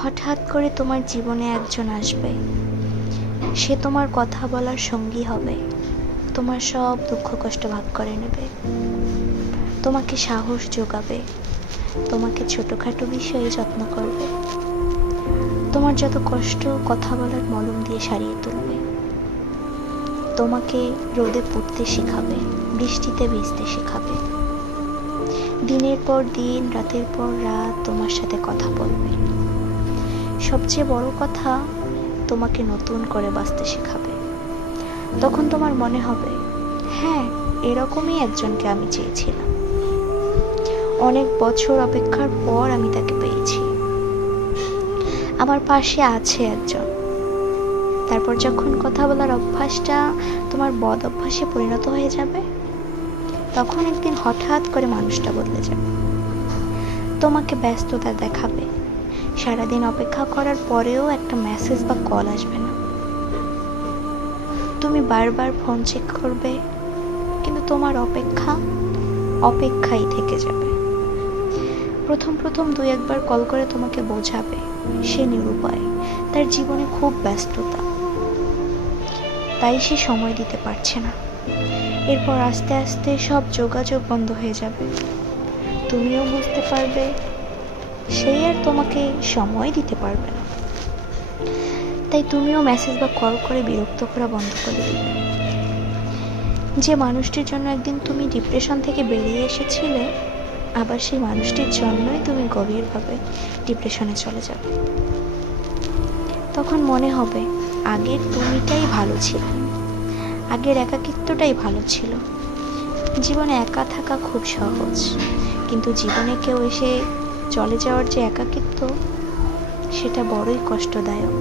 হঠাৎ করে তোমার জীবনে একজন আসবে, সে তোমার কথা বলার সঙ্গী হবে, তোমার সব দুঃখ কষ্ট ভাগ করে নেবে, তোমাকে সাহস যোগাবে, তোমাকে ছোটোখাটো বিষয়ে যত্ন করবে, তোমার যত কষ্ট কথা বলার মলম দিয়ে সারিয়ে তুলবে, তোমাকে রোদে পড়তে শেখাবে, বৃষ্টিতে ভিজতে শেখাবে, দিনের পর দিন রাতের পর রাত তোমার সাথে কথা বলবে, সবচেয়ে বড় কথা তোমাকে নতুন করে বাঁচতে শেখাবে। তখন তোমার মনে হবে, হ্যাঁ, এরকমই একজনকে আমি চেয়েছিলাম, অনেক বছর অপেক্ষার পর আমি তাকে পেয়েছি, আমার পাশে আছে একজন। তারপর যখন কথা বলার অভ্যাসটা তোমার বদ অভ্যাসে পরিণত হয়ে যাবে, তখন একদিন হঠাৎ করে মানুষটা বদলে যাবে, তোমাকে ব্যস্ততা দেখাবে, সারাদিন অপেক্ষা করার পরেও একটা মেসেজ বা কল আসবে না, তুমি বারবার ফোন চেক করবে, কিন্তু তোমার অপেক্ষাই থেকে যাবে। প্রথম প্রথম 2-1 বার কল করে তোমাকে বোঝাবে সে নিরুপায়, তার জীবনে খুব ব্যস্ততা, তাই সে সময় দিতে পারছে না। এরপর আস্তে আস্তে সব যোগাযোগ বন্ধ হয়ে যাবে, তুমিও বুঝতে পারবে সেই আর তোমাকে সময় দিতে পারবে না, তাই তুমিও মেসেজ বা কল করে বিরক্ত করা বন্ধ করে দিবে। যে মানুষটির জন্য একদিন তুমি ডিপ্রেশন থেকে বেরিয়ে এসেছিলে, আবার সেই মানুষটির জন্যই তুমি গভীরভাবে ডিপ্রেশনে চলে যাবে। তখন মনে হবে আগের তুমিটাই ভালো ছিল, আগের একাকিত্বটাই ভালো ছিল। জীবনে একা থাকা খুব সহজ, কিন্তু জীবনে কেউ এসে চলে যাওয়ার যে একাকিত্ব, সেটা বড়ই কষ্টদায়ক।